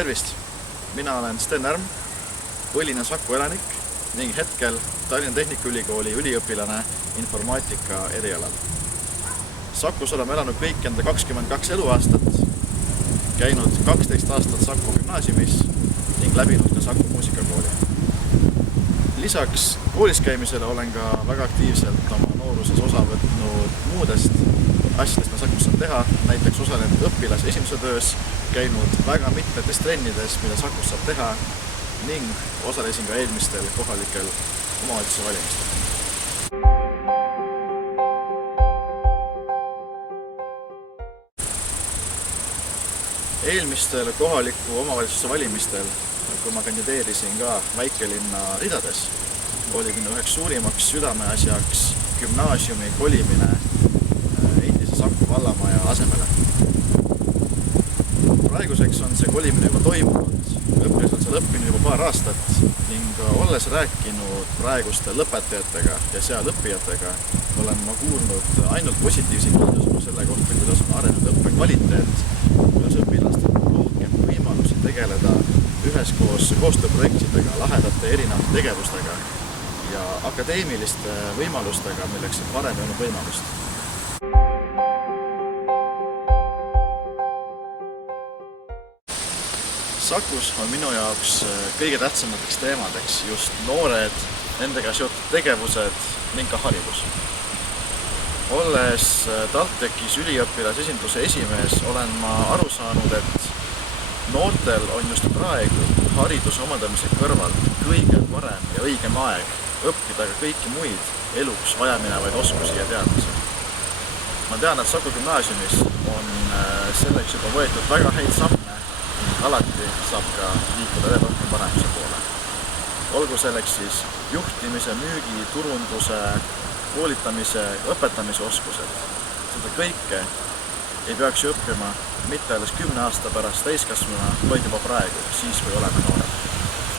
Tervist! Mina olen Sten Närm, põline Saku elanik ning hetkel Tallinna Tehnikaülikooli üliõpilane informaatika erialal. Sakus oleme elanud kõik enda 22 eluaastat, käinud 12 aastat Saku gümnaasiumis ning läbinud ka Saku muusikakooli. Lisaks koolis käimisele olen ka väga aktiivselt oma nooruses osa võtnud muudest asjadest, mida Sakus saab teha, näiteks osalenud õpilase esimese töös, käinud väga mitmetes trennides, mida Sakus saab teha ning osalesin ka eelmistel kohalikel omavalitsuse valimistel. Eelmistel kohaliku omavalitsuse valimistel, kui ma kandideerisin ka väikelinna ridades, oli minu üheks suurimaks südameasjaks gümnaasiumi kolimine endise Saku vallamaja asemele. Praeguseks on see kolimine juba toimunud, õpilased on seal õppinud juba paar aastat ning olles rääkinud praeguste lõpetajatega ja seal õppijatega, olen ma kuulnud ainult positiivseid sõnu selle kohta, kuidas on arenenud õppe kvaliteet, kuidas õpilastel on rohkem võimalusi tegeleda üheskoos koostööprojektidega, lahedate erinevate tegevustega ja akadeemiliste võimalustega, milleks on varem olnud võimalust. Sakus on minu jaoks kõige tähtsamateks teemadeks just noored, nendega seotud tegevused ning ka haridus. Olles TalTechis üliõpilasesinduse esimees, olen ma aru saanud, et noortel on just praegu hariduse omandamise kõrvalt kõige parem ja õigem aeg õppida ka kõiki muid eluks vajaminevaid oskusi ja teadmisi. Ma tean, et Saku gümnaasiumis on selleks juba võetud väga häid samme, alati saab ka liikuda veel rohkem paremuse poole. Olgu selleks siis juhtimise, müügi, turunduse, koolitamise, õpetamise oskused. Seda kõike ei peaks õppima mitte alles 10 aasta pärast täiskasvuna, vaid juba praegu, siis kui oleme noored.